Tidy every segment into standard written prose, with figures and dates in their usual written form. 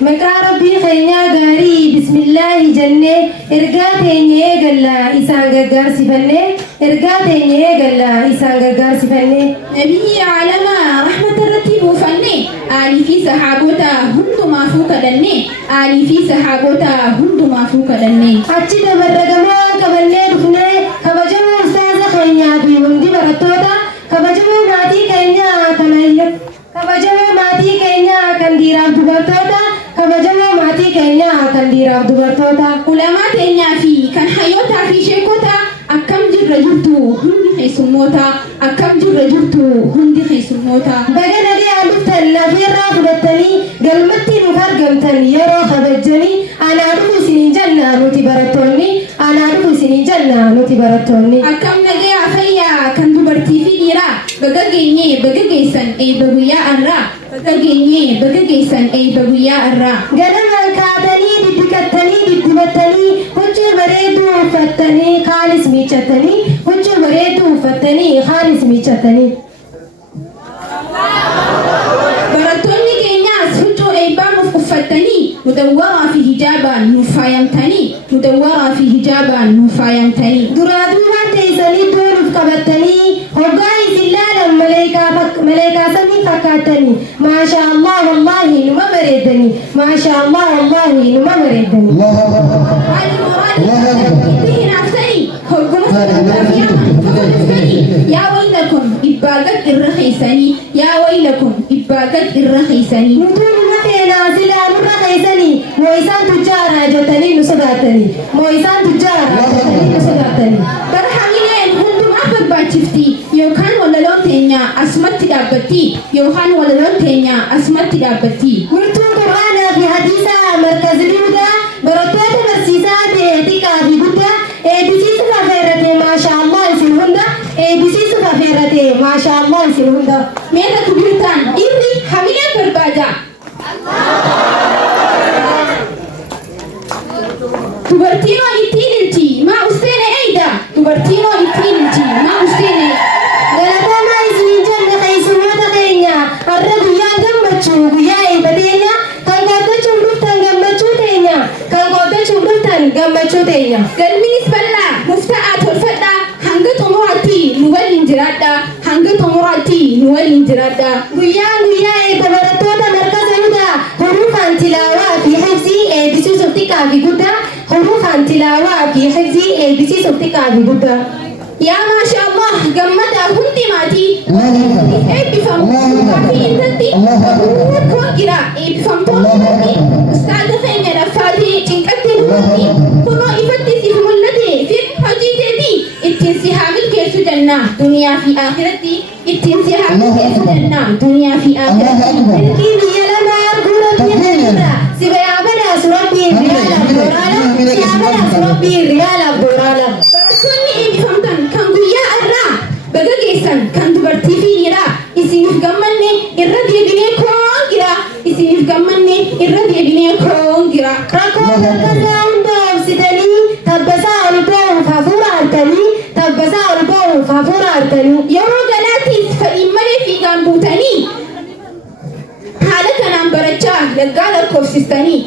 مكا ربي خينيا غاري بسم الله جنة إرقاتيني قلا إسان غرغر سفنة إرقاتيني قلا إسان غرغر سفنة نبي عالم رحمة الرتيب فني آلي في صحابوتا هند ما فوق دني آلي في صحابوتا هند ما فوق دني أتشي تبرقما كبني دفنة كبجمو أستاذ خينيا في مندي برطوتا كبجمو ماتي خينيا كنايت كبجمو ماتي خينيا كنديراب دبرطوتا كبجمو ماتي خينيا كنديراب دبرطوتا علماء تينيا في كان حيوتا في شيكوتا أكم جر جرتو هندي خيسموتا أكم جر جرتو هندي خيسموتا بغنا لي ألفتن لفيرا فدتني قلمتي مفرقمتن يرو خبجني أنا أدخل سنين جنة نوتي برطوني أنا أدخل سنين جنة نوتي برطوني أكم نجي عفيا كان دبرتي في ديرا بغاقيسن أي بغويا أرا بغاقيسن أي بغويا أرا قدما كاتني دبكتني دبتني وجه بريدو فتني خالص ميچتني وجه بريدو فتني خالص ميچتني براتوني كينياس هجو ايبان uffatani mudawwara fi hijaban nufayamtani duraduman teessanii doonuf qabattanii hoggaa isilaalan maleekaa samii fakkaatanii maasha Allah wallahi numa bareedanii maasha Allah wallahi numa bareedanii Ali muradi bihin aftani hogguma يا ويلكم إباقات الرخيساني يا ويلكم إباقات الرخيساني نتون متينا سلام الرخيساني مويسان تجارة جتني نصداتني مويسان تجارة جتني نصداتني برحمين هندم أفر باتشفتي يوكان ولا لون تينيا أسمت دابتي يوكان ولا لون تينيا أسمت دابتي ورتون قرآن في حديثة مركز الهدى برتوات مرسيسات اعتقا في قدى بسيس ففيرة ما شاء الله يسير هندا بسيس ففيرة ما شاء الله يسير هندا ميتا كبيرتان إبني حمية برباجة تبرتينو إتينتي ما أستيني أيدا تبرتينو إتينتي ما أستيني غلطا ما يسير جنة خيسومة خينيا الرد يا جنبتشو يا إبدينيا كان قوتشو لفتن جنبتشو تينيا كان قوتشو لفتن جنبتشو تينيا قلبيني سبلا مفتاحة الفتاة hanga tomorati nuwalin jirada guyyaa barattoota markaza huda hurufaan tilaawaa fi hifzii eebbisiisuuf xiqqaa fi guddaa hurufaan tilaawaa fi hifzii eebbisiisuuf xiqqaa fi guddaa yaa maasha Allah gammadaa hundi maatii eebbifamuu fi intatti koo jira eebbifamtoonni ustaaza keenya dhaffaatii cinqatti nuti kunoo ifatti siif mul'ate fi hojii teetii ittiin si haamil keessu jannaa duniyaa fi aakhiratti ittiin si haamil keessu jannaa duniyaa fi aakhiratti milkii biyya lamaa arguu rabbii irra si bayaabadaas rabbii riyaalaaf doolaala barattoonni eebbifamtan kan guyyaa irraa baga geessan kan dubartii fi dhiiraa isiniif gammanne irra deebinee koongira isiniif gammanne irra deebinee koongira rakkoo gargaaraa hunda obsitanii tabbasaa ol ba'uuf hafuura artanii yeroo galaatiif fedhiin malee fiigaan buutanii haala kanaan barachaa laggaa lakkoofsistanii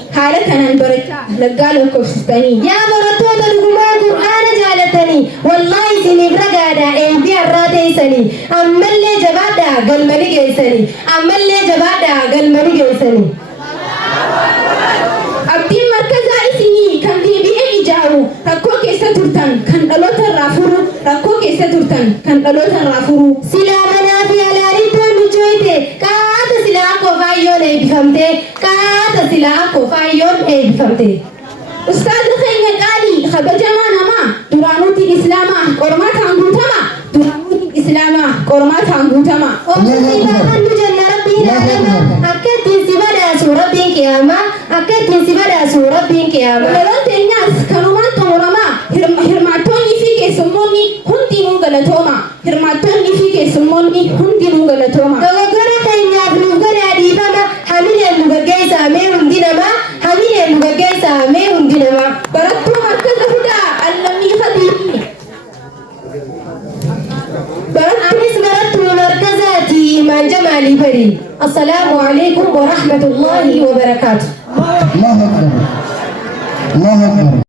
yaa barattoota dhugumaa qur'aana jaalatanii wallaahi isiniif ragaadha eebbii har'aa teessanii ammallee jabaadhaa galmani geessanii abdiin markazaa isinii kan deebi'ee ijaaru rakkoo keessa turtan kan dhaloota irraa furu silaa manaa fi alaalittoon mijoite kaata silaa qofaayyoon eebbifamte ustaaza keenya qaalii kabajamaa namaa duraanuutiin islaamaa qormaataan guutama oomishni baafannu janna rabbiin adama akka ittiin si badhaasu rabbiin qiyaamaa loloon teenyaas kanumaan xumuramaa hirmaattoonni fi keessummoonni hundinuu galatooma dogoggora keenyaaf nuuf godhaa dhiifama hamileen nu gaggeessaa mee hundi namaa barattuu markaza hudaa allammii khadiimi anis barattuu markazaati imaan jamaalii bari assalaamu alaikum wa rahmatullaahi wa barakaatu الله أكبر الله أكبر